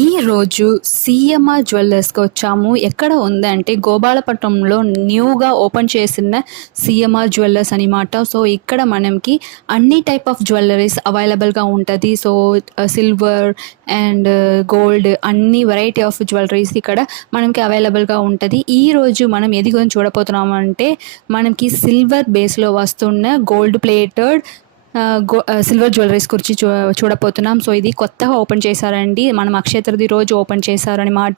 ఈరోజు సిఎంఆర్ జ్యువెలర్స్కి వచ్చాము. ఎక్కడ ఉందంటే గోపాలపట్నంలో న్యూగా ఓపెన్ చేసిన సిఎంఆర్ జ్యువెలర్స్ అనమాట. సో ఇక్కడ మనకి అన్ని టైప్ ఆఫ్ జ్యువెలరీస్ అవైలబుల్గా ఉంటుంది. సో సిల్వర్ అండ్ గోల్డ్ అన్ని వెరైటీ ఆఫ్ జ్యువెలరీస్ ఇక్కడ మనకి అవైలబుల్గా ఉంటుంది. ఈరోజు మనం ఏది గురించి చూడబోతున్నాము అంటే మనకి సిల్వర్ బేస్లో వస్తున్న గోల్డ్ ప్లేటెడ్ సిల్వర్ జ్యువెలరీస్ గురించి చూడబోతున్నాం. సో ఇది కొత్తగా ఓపెన్ చేశారండి, మనం అక్షయ తృతీయ రోజు ఓపెన్ చేశారనమాట.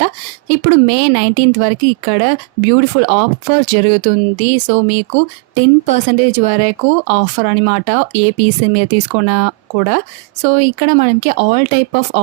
ఇప్పుడు మే 19th వరకు ఇక్కడ బ్యూటిఫుల్ ఆఫర్ జరుగుతుంది. సో మీకు 10% వరకు ఆఫర్ అనమాట, ఏ పీస్ మీరు తీసుకున్నా కూడా. సో ఇక్కడ మనకి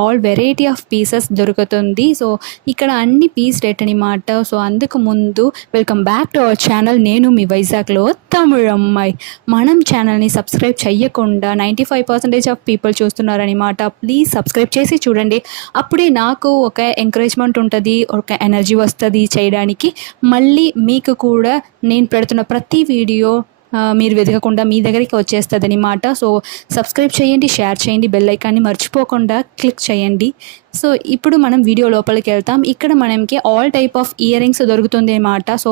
ఆల్ వెరైటీ ఆఫ్ పీసెస్ దొరుకుతుంది. సో ఇక్కడ అన్ని పీస్ రేట్ అనమాట. సో అందుకు ముందు welcome back to our channel. నేను మీ వైజాగ్లో తమిళమ్మాయి. మనం ఛానల్ని సబ్స్క్రైబ్ చేయకుండా 95% ఆఫ్ పీపుల్ చూస్తున్నారనమాట. ప్లీజ్ సబ్స్క్రైబ్ చేసి చూడండి, అప్పుడే నాకు ఒక ఎంకరేజ్మెంట్ ఉంటుంది, ఒక ఎనర్జీ వస్తుంది చేయడానికి. మళ్ళీ మీకు కూడా నేను పెడుతున్న ప్రతి వీడియో మీరు వెతకకుండా మీ దగ్గరికి వచ్చేస్తుంది అనమాట. సో సబ్స్క్రైబ్ చేయండి, షేర్ చేయండి, బెల్ ఐకాన్ని మర్చిపోకుండా క్లిక్ చేయండి. సో ఇప్పుడు మనం వీడియో లోపలికి వెళ్తాం. ఇక్కడ మనకి all type of ear rings దొరుకుతుంది అనమాట. సో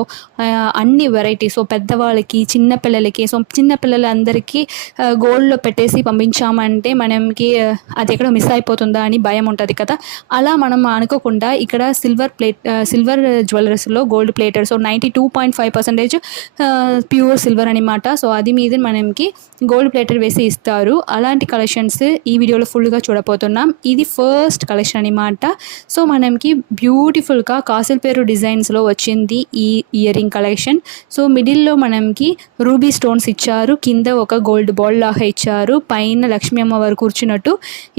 అన్ని వెరైటీస్, సో పెద్దవాళ్ళకి చిన్నపిల్లలకి, సో చిన్నపిల్లలందరికీ గోల్డ్లో పెట్టేసి పంపించామంటే మనకి అది ఎక్కడో మిస్ అయిపోతుందా అని భయం ఉంటుంది కదా. అలా మనం అనుకోకుండా ఇక్కడ సిల్వర్ జ్యువెలరీస్లో gold plated, so 92.5% pure silver అనమాట. సో అది మీద మనకి గోల్డ్ ప్లేటెడ్ వేసి ఇస్తారు. అలాంటి కలెక్షన్స్ ఈ వీడియోలో ఫుల్గా చూడబోతున్నాం. ఇది ఫస్ట్ కలెక్షన్ అనమాట. సో మనకి బ్యూటిఫుల్గా కాసులపేరు డిజైన్స్లో వచ్చింది ఈ ఇయర్ రింగ్ కలెక్షన్. సో మిడిల్లో మనకి రూబీ స్టోన్స్ ఇచ్చారు, కింద ఒక గోల్డ్ బాల్ లాగా ఇచ్చారు, పైన లక్ష్మీ అమ్మవారు కూర్చున్నట్టు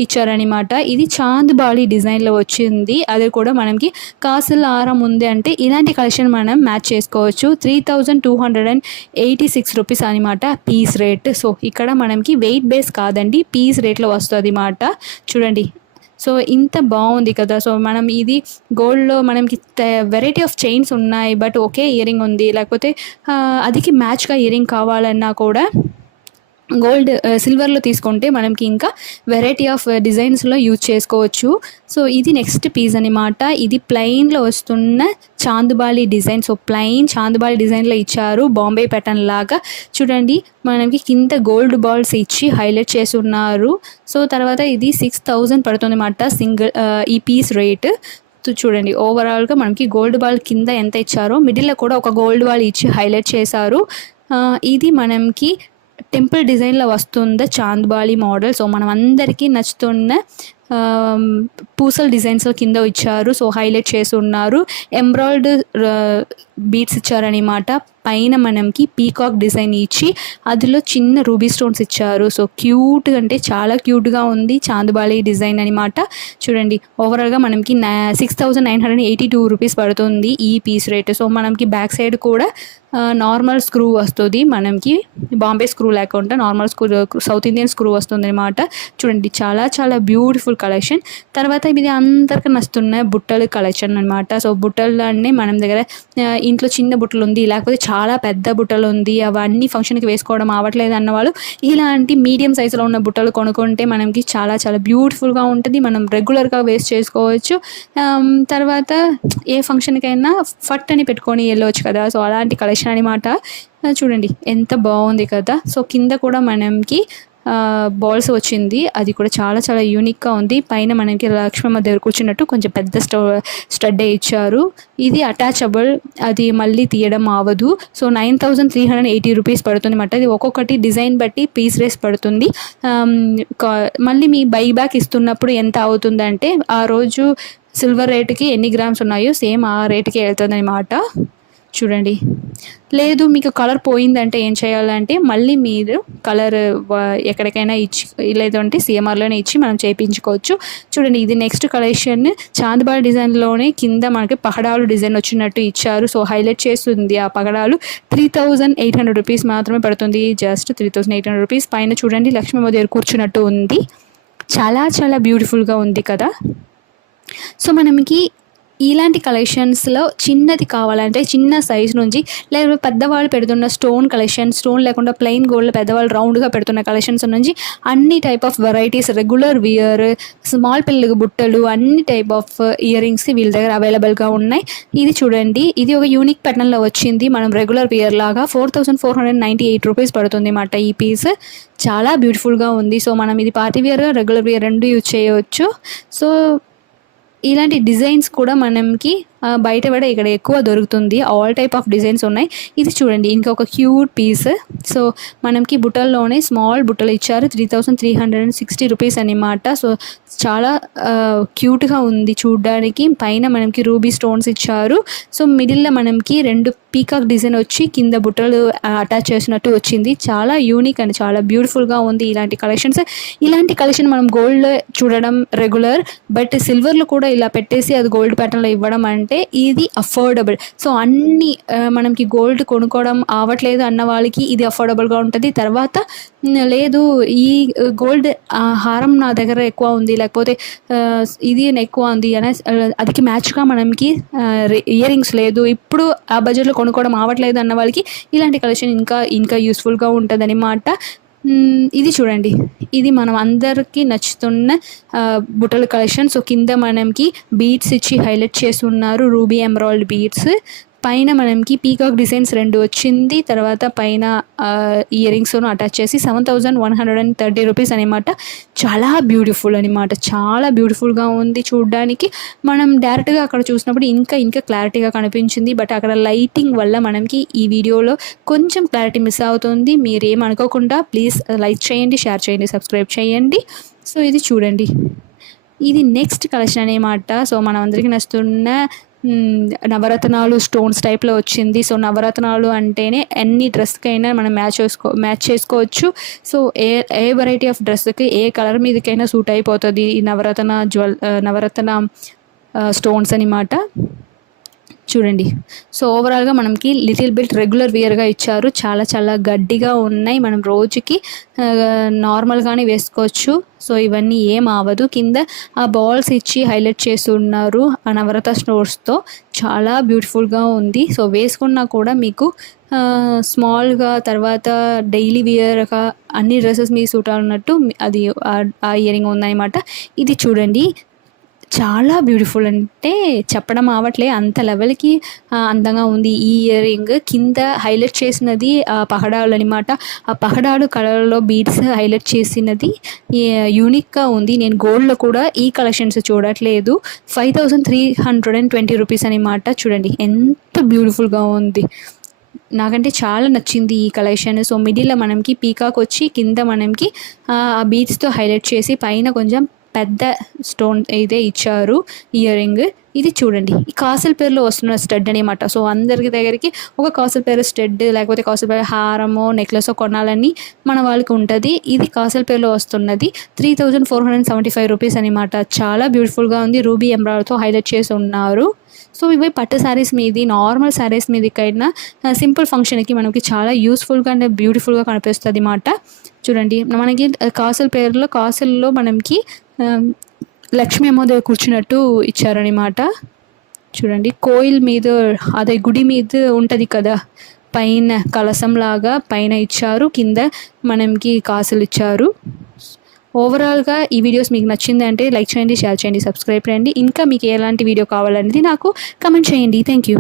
ఇచ్చారనమాట. ఇది చాంద్ బాలి డిజైన్లో వచ్చింది. అది కూడా మనకి కాసుల ఆరం ఉంది అంటే ఇలాంటి కలెక్షన్ మనం మ్యాచ్ చేసుకోవచ్చు. 3286 రూపీస్ అనమాట పీస్ రేట్. సో ఇక్కడ మనకి వెయిట్ బేస్ కాదండి, పీస్ రేట్లో వస్తుంది అన్నమాట. చూడండి, సో ఇంత బాగుంది కదా. సో మనం ఇది గోల్డ్లో మనకి వెరైటీ ఆఫ్ చైన్స్ ఉన్నాయి, బట్ ఒకే ఇయర్ రింగ్ ఉంది, లేకపోతే అదికి మ్యాచ్గా ఇయర్ రింగ్ కావాలన్నా కూడా సిల్వర్లో తీసుకుంటే మనకి ఇంకా వెరైటీ ఆఫ్ డిజైన్స్లో యూజ్ చేసుకోవచ్చు. సో ఇది నెక్స్ట్ పీస్ అనమాట. ఇది ప్లెయిన్లో వస్తున్న చాందుబాలి డిజైన్. సో ప్లెయిన్ చాందుబాలి డిజైన్లో ఇచ్చారు, బాంబే ప్యాటర్న్ లాగా. చూడండి, మనకి కింద గోల్డ్ బాల్స్ ఇచ్చి హైలైట్ చేసి ఉన్నారు. సో తర్వాత ఇది 6000 పడుతుంది అన్నమాట సింగిల్ ఈ పీస్ రేట్. చూడండి, ఓవరాల్గా మనకి గోల్డ్ బాల్ కింద ఎంత ఇచ్చారో మిడిల్లో కూడా ఒక గోల్డ్ బాల్ ఇచ్చి హైలైట్ చేశారు. ఇది మనకి టెంపుల్ డిజైన్లో వస్తుంది చాంద్బాలి మోడల్. సో మనం అందరికీ నచ్చుతున్న పూసల డిజైన్స్ కింద ఇచ్చారు. సో హైలైట్ చేసి ఉన్నారు, ఎంబ్రాయిడ్ బీడ్స్ ఇచ్చారనమాట. పైన మనకి పీకాక్ డిజైన్ ఇచ్చి అందులో చిన్న రూబీ స్టోన్స్ ఇచ్చారు. సో క్యూట్ అంటే చాలా క్యూట్గా ఉంది చాందుబాలి డిజైన్ అనమాట. చూడండి, ఓవరాల్గా మనకి 6982 రూపీస్ పడుతుంది ఈ పీస్ రేట్. సో మనకి బ్యాక్ సైడ్ కూడా నార్మల్ స్క్రూ వస్తుంది, మనకి బాంబే స్క్రూ లేకుండా normal screw, south Indian screw వస్తుంది అనమాట. చూడండి, చాలా చాలా బ్యూటిఫుల్ కలెక్షన్. తర్వాత ఇది అందరికీ నచ్చుతున్న బుట్టలు కలెక్షన్ అనమాట. సో బుట్టలు అన్నీ మనం దగ్గర ఇంట్లో చిన్న బుట్టలు ఉంది, లేకపోతే చాలా పెద్ద బుట్టలు ఉంది, అవన్నీ ఫంక్షన్కి వేసుకోవడం అవ్వట్లేదు అన్న వాళ్ళు ఇలాంటి మీడియం సైజులో ఉన్న బుట్టలు కొనుక్కుంటే మనకి చాలా చాలా బ్యూటిఫుల్గా ఉంటుంది, మనం రెగ్యులర్గా వేస్ట్ చేసుకోవచ్చు. తర్వాత ఏ ఫంక్షన్కైనా ఫట్ అని పెట్టుకొని వెళ్ళవచ్చు కదా. సో అలాంటి కలెక్షన్ అనమాట. చూడండి ఎంత బాగుంది కదా. సో కింద కూడా మనకి బాల్స్ వచ్చింది, అది కూడా చాలా చాలా యూనిక్గా ఉంది. పైన మనకి లక్ష్మమ్మ దగ్గర కూర్చున్నట్టు కొంచెం పెద్ద స్టడ్ ఇచ్చారు. ఇది అటాచబుల్, అది మళ్ళీ తీయడం అవ్వదు. సో 9380 రూపీస్ పడుతుంది అన్నమాట. ఇది ఒక్కొక్కటి డిజైన్ బట్టి పీస్ రేస్ పడుతుంది. మళ్ళీ మీ బై బ్యాక్ ఇస్తున్నప్పుడు ఎంత అవుతుందంటే ఆ రోజు సిల్వర్ రేటుకి ఎన్ని గ్రామ్స్ ఉన్నాయో సేమ్ ఆ రేటుకి వెళ్తుంది అన్నమాట. చూడండి, లేదు మీకు కలర్ పోయిందంటే ఏం చేయాలంటే మళ్ళీ మీరు కలర్ ఎక్కడికైనా ఇచ్చి, లేదంటే సిఎంఆర్లోనే ఇచ్చి మనం చేయించుకోవచ్చు. చూడండి, ఇది నెక్స్ట్ కలెక్షన్ చాందబాలి డిజైన్లోనే కింద మనకి పగడాలు డిజైన్ వచ్చినట్టు ఇచ్చారు. సో హైలైట్ చేస్తుంది ఆ పగడాలు. 3800 రూపీస్ మాత్రమే పడుతుంది, జస్ట్ 3800 రూపీస్. పైన చూడండి లక్ష్మమ్మ దగ్గర కూర్చున్నట్టు ఉంది, చాలా చాలా బ్యూటిఫుల్గా ఉంది కదా. సో మనకి ఇలాంటి కలెక్షన్స్లో చిన్నది కావాలంటే చిన్న సైజ్ నుంచి, లేకపోతే పెద్దవాళ్ళు పెడుతున్న స్టోన్ కలెక్షన్, స్టోన్ లేకుండా ప్లెయిన్ గోల్డ్ పెద్దవాళ్ళు రౌండ్గా పెడుతున్న కలెక్షన్స్ నుంచి అన్ని type of varieties, regular wear, small పిల్లలకు బుట్టలు, అన్ని టైప్ ఆఫ్ ఇయర్ రింగ్స్ వీళ్ళ దగ్గర అవైలబుల్గా ఉన్నాయి. ఇది చూడండి, ఇది ఒక యూనిక్ ప్యాటర్న్లో వచ్చింది. మనం రెగ్యులర్ వియర్ లాగా 4498 రూపీస్ పడుతుంది అన్నమాట ఈ పీస్. చాలా బ్యూటిఫుల్గా ఉంది. సో మనం ఇది పార్టీ వేర్, రెగ్యులర్ వియర్ రెండు యూజ్ చేయవచ్చు. సో ఇలాంటి డిజైన్స్ కూడా మనకి బయట కూడా ఇక్కడ ఎక్కువ దొరుకుతుంది. ఆల్ టైప్ ఆఫ్ డిజైన్స్ ఉన్నాయి. ఇది చూడండి, ఇంకొక క్యూట్ పీస్. సో మనకి బుట్టల్లోనే స్మాల్ బుట్టలు ఇచ్చారు. 3360 రూపీస్ అన్నమాట. సో చాలా క్యూట్గా ఉంది చూడ్డానికి. పైన మనకి రూబీ స్టోన్స్ ఇచ్చారు. సో మిడిల్లో మనకి 2 పీకాక్ డిజైన్ వచ్చి కింద బుట్టలు అటాచ్ చేసినట్టు వచ్చింది. చాలా యూనిక్ అండ్ చాలా బ్యూటిఫుల్గా ఉంది ఇలాంటి కలెక్షన్స్. ఇలాంటి కలెక్షన్ మనం గోల్డ్లో చూడడం రెగ్యులర్, బట్ సిల్వర్లో కూడా ఇలా పెట్టేసి అది గోల్డ్ ప్యాటర్న్లో ఇవ్వడం అంటే ఇది అఫోర్డబుల్. సో అన్ని మనకి గోల్డ్ కొనుక్కోవడం అవ్వట్లేదు అన్న వాళ్ళకి ఇది అఫోర్డబుల్గా ఉంటుంది. తర్వాత లేదు ఈ గోల్డ్ హారం నా దగ్గర ఎక్కువ ఉంది, లేకపోతే ఇది ఎక్కువ ఉంది అనే అదికి మ్యాచ్గా మనకి ఇయర్ రింగ్స్ లేదు, ఇప్పుడు ఆ బడ్జెట్లో కొనుక్కోవడం అవ్వట్లేదు అన్న వాళ్ళకి ఇలాంటి కలెక్షన్ ఇంకా యూస్ఫుల్గా ఉంటుంది అన్నమాట. ఇది చూడండి, ఇది మనం అందరికీ నచ్చుతున్న బుట్టల కలెక్షన్. సో కింద మనకి బీడ్స్ ఇచ్చి హైలైట్ చేసి ఉన్నారు, రూబీ ఎమరాల్డ్ బీడ్స్. పైన మనకి పీకాక్ డిజైన్స్ 2 వచ్చింది. తర్వాత పైన ఇయర్ రింగ్స్ను అటాచ్ చేసి 7130 రూపీస్ అనమాట. చాలా బ్యూటిఫుల్ అనమాట, చాలా బ్యూటిఫుల్గా ఉంది చూడడానికి. మనం డైరెక్ట్గా అక్కడ చూసినప్పుడు ఇంకా క్లారిటీగా కనిపించింది, బట్ అక్కడ లైటింగ్ వల్ల మనకి ఈ వీడియోలో కొంచెం క్లారిటీ మిస్ అవుతుంది. మీరేమనుకోకుండా ప్లీజ్ లైక్ చేయండి, షేర్ చేయండి, సబ్స్క్రైబ్ చేయండి. సో ఇది చూడండి, ఇది నెక్స్ట్ కలెక్షన్ అనమాట. సో మనం అందరికీ నచ్చుతున్న నవరత్నాలు స్టోన్స్ టైప్లో వచ్చింది. సో నవరత్నాలు అంటేనే ఎన్ని డ్రెస్కైనా మనం మ్యాచ్ చేసుకోవచ్చు. సో ఏ వెరైటీ ఆఫ్ డ్రెస్కి ఏ కలర్ మీదకైనా సూట్ అయిపోతుంది ఈ నవరత్న స్టోన్స్ అనమాట. చూడండి, సో ఓవరాల్గా మనకి లిటిల్ బిట్ రెగ్యులర్ వియర్గా ఇచ్చారు. చాలా గడ్డిగా ఉన్నాయి, మనం రోజుకి నార్మల్గానే వేసుకోవచ్చు. సో ఇవన్నీ ఏం అవ్వదు. కింద ఆ బాల్స్ ఇచ్చి హైలైట్ చేసి ఉన్నారు ఆ నవరత్న స్టోర్స్తో. చాలా బ్యూటిఫుల్గా ఉంది. సో వేసుకున్నా కూడా మీకు స్మాల్గా, తర్వాత డైలీ వియర్గా అన్ని డ్రెస్సెస్ మీ సూట్ అన్నట్టు అది ఆ ఇయర్ రింగ్ ఉందన్నమాట. ఇది చూడండి, చాలా బ్యూటిఫుల్ అంటే చెప్పడం అవ్వట్లే, అంత లెవెల్కి అందంగా ఉంది ఈ ఇయర్ రింగ్. కింద హైలైట్ చేసినది పహడాలు అనమాట. ఆ పహడాలు కలర్లో బీడ్స్ హైలైట్ చేసినది యూనిక్గా ఉంది. నేను గోల్డ్లో కూడా ఈ కలెక్షన్స్ చూడట్లేదు. 5320 రూపీస్ అనమాట. చూడండి ఎంత బ్యూటిఫుల్గా ఉంది, నాకంటే చాలా నచ్చింది ఈ కలెక్షన్. సో మిడిల్లో మనకి పీకాక్ వచ్చి కింద మనకి ఆ బీడ్స్తో హైలైట్ చేసి పైన కొంచెం పెద్ద స్టోన్ అయితే ఇచ్చారు ఇయర్ రింగ్. ఇది చూడండి, ఈ కాసుల పేరులో వస్తున్న స్టడ్ అనమాట. సో అందరికి దగ్గరికి ఒక కాసుల పేరు స్టడ్, లేకపోతే కాసుల పేరు హారమో నెక్లెసో కొనాలని మన వాళ్ళకి ఉంటుంది. ఇది కాసుల పేరులో వస్తున్నది 3475 రూపీస్ అనమాట. చాలా బ్యూటిఫుల్గా ఉంది, రూబీ ఎమరాల్డ్తో హైలైట్ చేసి ఉన్నారు. సో ఇవి పట్టు శారీస్ మీది, నార్మల్ శారీస్ మీదకైనా సింపుల్ ఫంక్షన్కి మనకి చాలా యూస్ఫుల్గా అండ్ బ్యూటిఫుల్గా కనిపిస్తుంది అన్నమాట. చూడండి, మనకి కాసుల్లో మనకి లక్ష్మీ అమ్మదేవి కూర్చున్నట్టు ఇచ్చారనమాట. చూడండి, కోయిల్ మీద, అదే గుడి మీద ఉంటుంది కదా, పైన కలసంలాగా పైన ఇచ్చారు, కింద మనకి కాసులు ఇచ్చారు. ఓవరాల్గా ఈ వీడియోస్ మీకు నచ్చింది అంటే లైక్ చేయండి, షేర్ చేయండి, సబ్స్క్రైబ్ చేయండి. ఇంకా మీకు ఎలాంటి వీడియో కావాలనేది నాకు కమెంట్ చేయండి. Thank you.